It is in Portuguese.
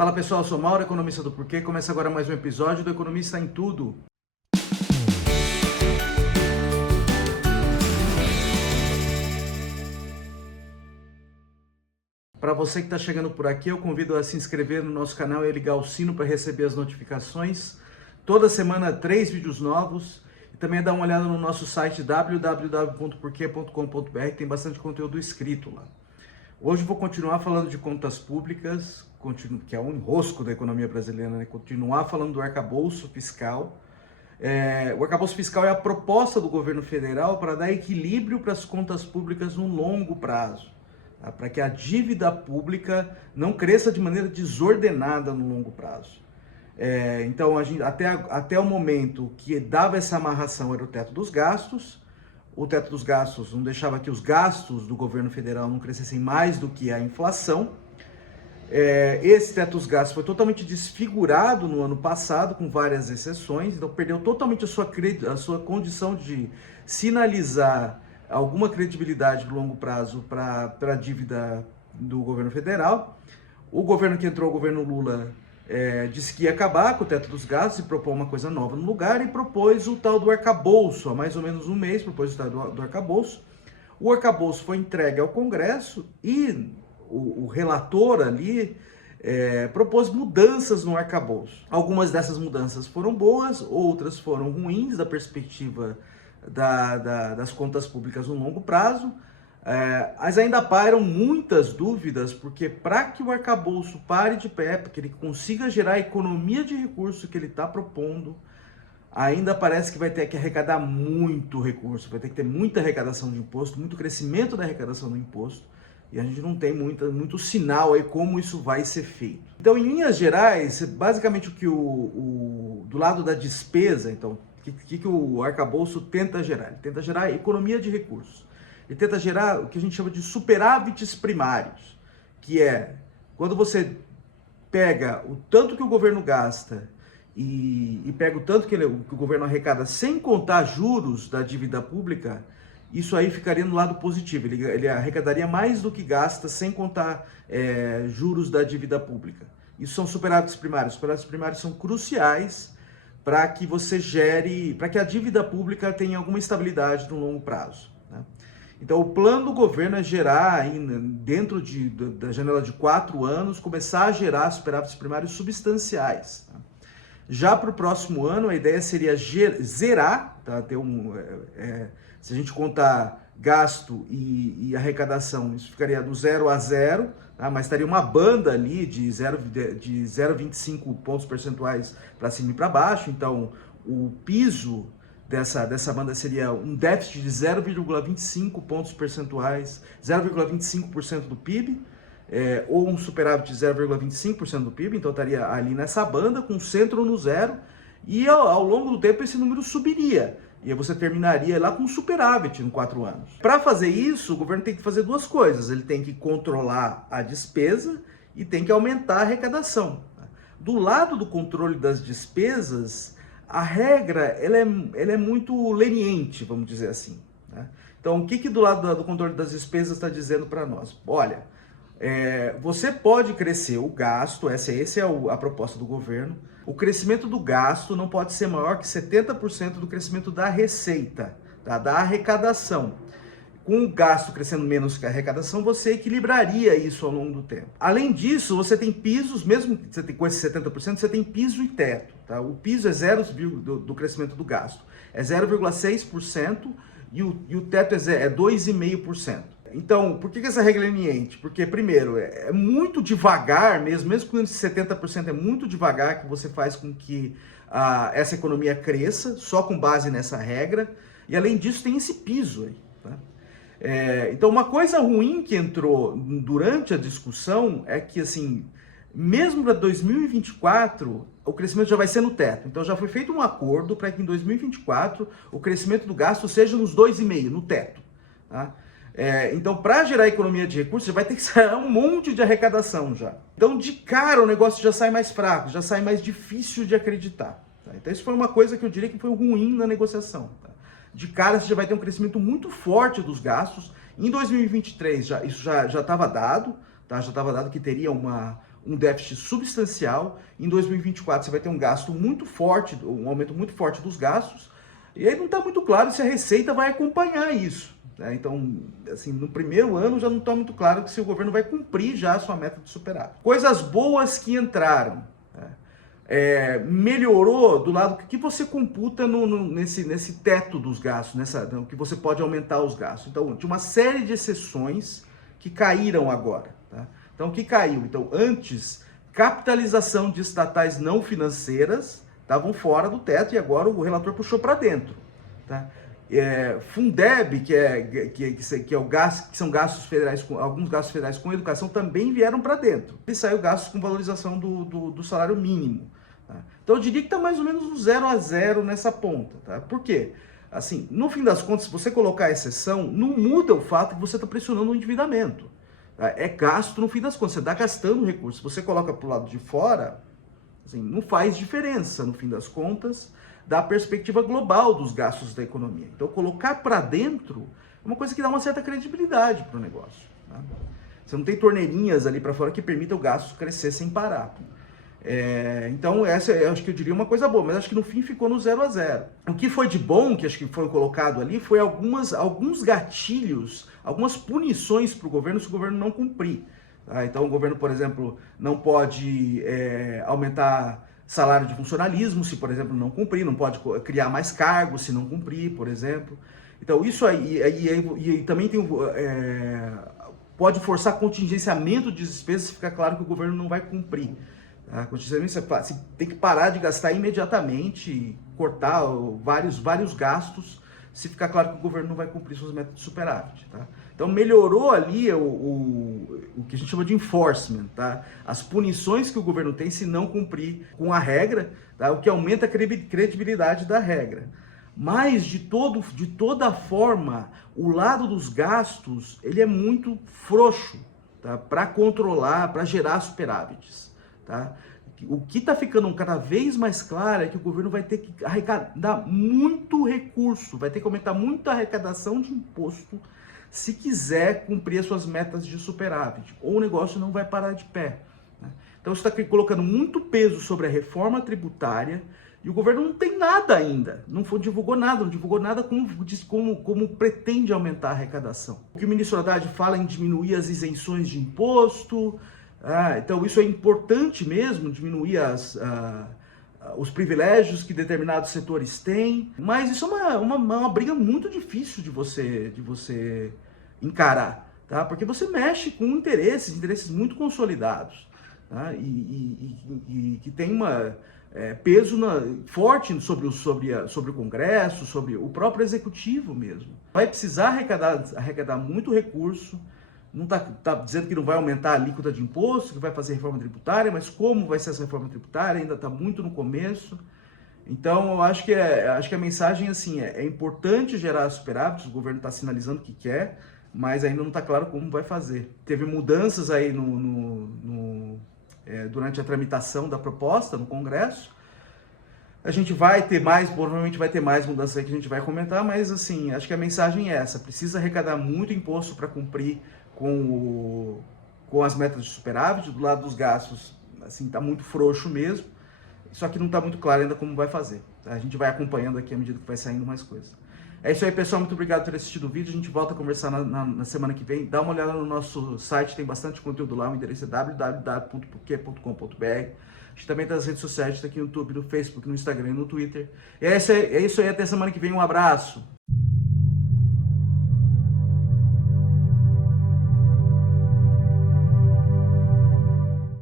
Fala pessoal, eu sou Mauro, economista do Porquê. Começa agora mais um episódio do Economista em Tudo. Para você que está chegando por aqui, eu convido a se inscrever no nosso canal e ligar o sino para receber as notificações. Toda semana 3 vídeos novos. E também dar uma olhada no nosso site www.porquê.com.br, tem bastante conteúdo escrito lá. Hoje eu vou continuar falando de contas públicas, que é um enrosco da economia brasileira, né? Continuar falando do arcabouço fiscal. O arcabouço fiscal é a proposta do governo federal para dar equilíbrio para as contas públicas no longo prazo, tá? Para que a dívida pública não cresça de maneira desordenada no longo prazo. Então, até o momento que dava essa amarração era o teto dos gastos. O teto dos gastos não deixava que os gastos do governo federal não crescessem mais do que a inflação. Esse teto dos gastos foi totalmente desfigurado no ano passado, com várias exceções, então perdeu totalmente a sua condição de sinalizar alguma credibilidade no longo prazo para a dívida do governo federal. O governo que entrou, o governo Lula, disse que ia acabar com o teto dos gastos e propor uma coisa nova no lugar, e propôs o tal do arcabouço. Há mais ou menos um mês propôs o tal do arcabouço. O arcabouço foi entregue ao Congresso e o relator ali propôs mudanças no arcabouço. Algumas dessas mudanças foram boas, outras foram ruins da perspectiva das contas públicas no longo prazo. Mas ainda pairam muitas dúvidas, porque para que o arcabouço pare de pé, para que ele consiga gerar a economia de recurso que ele está propondo, ainda parece que vai ter que arrecadar muito recurso, vai ter que ter muita arrecadação de imposto, muito crescimento da arrecadação do imposto, e a gente não tem muito sinal aí como isso vai ser feito. Então, em linhas gerais, basicamente o que do lado da despesa, então, o que o arcabouço tenta gerar? Ele tenta gerar economia de recursos. Ele tenta gerar o que a gente chama de superávites primários, que é quando você pega o tanto que o governo gasta e pega o tanto que o governo arrecada sem contar juros da dívida pública, isso aí ficaria no lado positivo. Ele arrecadaria mais do que gasta sem contar juros da dívida pública. Isso são superávites primários. Superávites primários são cruciais para que para que a dívida pública tenha alguma estabilidade no longo prazo, né? Então, o plano do governo é gerar, dentro da janela de 4 anos, começar a gerar superávites primários substanciais, tá? Já para o próximo ano, a ideia seria zerar, tá? Se a gente contar gasto e arrecadação, isso ficaria do 0 a 0, tá? Mas estaria uma banda ali de 0,25 pontos percentuais para cima e para baixo. Então, o piso dessa banda seria um déficit de 0,25 pontos percentuais, 0,25% do PIB, ou um superávit de 0,25% do PIB, então estaria ali nessa banda, com o centro no zero, e ao longo do tempo esse número subiria, e aí você terminaria lá com um superávit em 4 anos. Para fazer isso, o governo tem que fazer duas coisas: ele tem que controlar a despesa e tem que aumentar a arrecadação. Do lado do controle das despesas, a regra ela é muito leniente, vamos dizer assim, né? Então, o que do lado do controle das despesas está dizendo para nós? Olha, você pode crescer o gasto, essa é a proposta do governo. O crescimento do gasto não pode ser maior que 70% do crescimento da receita, tá? Da arrecadação. Com o gasto crescendo menos que a arrecadação, você equilibraria isso ao longo do tempo. Além disso, você tem pisos, mesmo que você tenha com esse 70%, você tem piso e teto, tá? O piso é 0 do crescimento do gasto, é 0,6%, e o teto é 2,5%. Então, por que essa regra é leniente? Porque, primeiro, é muito devagar mesmo com esse 70% é muito devagar que você faz com que essa economia cresça, só com base nessa regra, e além disso tem esse piso aí, tá? Então, uma coisa ruim que entrou durante a discussão é que, assim, mesmo para 2024, o crescimento já vai ser no teto. Então, já foi feito um acordo para que em 2024 o crescimento do gasto seja nos 2,5%, no teto, tá? Então, para gerar economia de recursos, você vai ter que sair um monte de arrecadação já. Então, de cara, o negócio já sai mais fraco, já sai mais difícil de acreditar, tá? Então, isso foi uma coisa que eu diria que foi ruim na negociação, tá? De cara, você já vai ter um crescimento muito forte dos gastos. Em 2023, isso já estava dado, tá? Já estava dado que teria um déficit substancial. Em 2024 você vai ter um gasto muito forte, um aumento muito forte dos gastos, e aí não está muito claro se a Receita vai acompanhar isso. Então, assim, no primeiro ano já não está muito claro se o governo vai cumprir já a sua meta de superávit. Coisas boas que entraram. Melhorou do lado que você computa nesse teto dos gastos, que você pode aumentar os gastos. Então, tinha uma série de exceções que caíram agora. Tá? Então, o que caiu? Então, antes, capitalização de estatais não financeiras estavam fora do teto e agora o relator puxou para dentro. Tá? Fundeb, que é o gasto, que são gastos federais, alguns gastos federais com educação, também vieram para dentro. E saiu gastos com valorização do salário mínimo. Tá? Então eu diria que está mais ou menos no 0 a 0 nessa ponta. Tá? Por quê? Assim, no fim das contas, se você colocar a exceção, não muda o fato que você está pressionando o endividamento. Tá? É gasto no fim das contas, você está gastando recursos. Se você coloca para o lado de fora, assim, não faz diferença no fim das contas da perspectiva global dos gastos da economia. Então, colocar para dentro é uma coisa que dá uma certa credibilidade para o negócio. Tá? Você não tem torneirinhas ali para fora que permita o gasto crescer sem parar. Então, essa eu acho que eu diria uma coisa boa, mas acho que no fim ficou no 0 a 0. O que foi de bom, que acho que foi colocado ali, foi alguns gatilhos, algumas punições para o governo se o governo não cumprir. Tá? Então, o governo, por exemplo, não pode aumentar salário de funcionalismo, se, por exemplo, não cumprir, não pode criar mais cargos se não cumprir, por exemplo. Então, isso aí também tem, pode forçar contingenciamento de despesas se ficar claro que o governo não vai cumprir. Tá? Contingenciamento, você tem que parar de gastar imediatamente, cortar vários gastos, se ficar claro que o governo não vai cumprir suas metas de superávit. Tá? Então melhorou ali o que a gente chama de enforcement, tá? As punições que o governo tem se não cumprir com a regra, tá? O que aumenta a credibilidade da regra. Mas de toda forma, o lado dos gastos ele é muito frouxo, tá? Para controlar, para gerar superávites. Tá? O que está ficando cada vez mais claro é que o governo vai ter que arrecadar muito recurso, vai ter que aumentar muito a arrecadação de imposto se quiser cumprir as suas metas de superávit, ou o negócio não vai parar de pé. Né? Então você está colocando muito peso sobre a reforma tributária e o governo não tem nada ainda, não divulgou nada como pretende aumentar a arrecadação. O que o ministro Haddad fala em diminuir as isenções de imposto, então isso é importante mesmo, diminuir os privilégios que determinados setores têm, mas isso é uma briga muito difícil de você encarar, tá? Porque você mexe com interesses muito consolidados, tá? E que tem peso forte sobre o Congresso, sobre o próprio Executivo mesmo. Vai precisar arrecadar muito recurso. Não está dizendo que não vai aumentar a alíquota de imposto, que vai fazer reforma tributária, mas como vai ser essa reforma tributária ainda está muito no começo. Então, eu acho que a mensagem assim, é importante gerar superávit, o governo está sinalizando que quer, mas ainda não está claro como vai fazer. Teve mudanças aí durante a tramitação da proposta no Congresso. A gente vai ter provavelmente vai ter mais mudanças aí que a gente vai comentar, mas assim, acho que a mensagem é essa, precisa arrecadar muito imposto para cumprir com as metas de superávit. Do lado dos gastos, assim, está muito frouxo mesmo, só que não está muito claro ainda como vai fazer. Tá? A gente vai acompanhando aqui à medida que vai saindo mais coisas. É isso aí, pessoal, muito obrigado por ter assistido o vídeo, a gente volta a conversar na semana que vem. Dá uma olhada no nosso site, tem bastante conteúdo lá, o endereço é www.porquê.com.br. A gente também está nas redes sociais, está aqui no YouTube, no Facebook, no Instagram e no Twitter. É isso aí, até semana que vem, um abraço!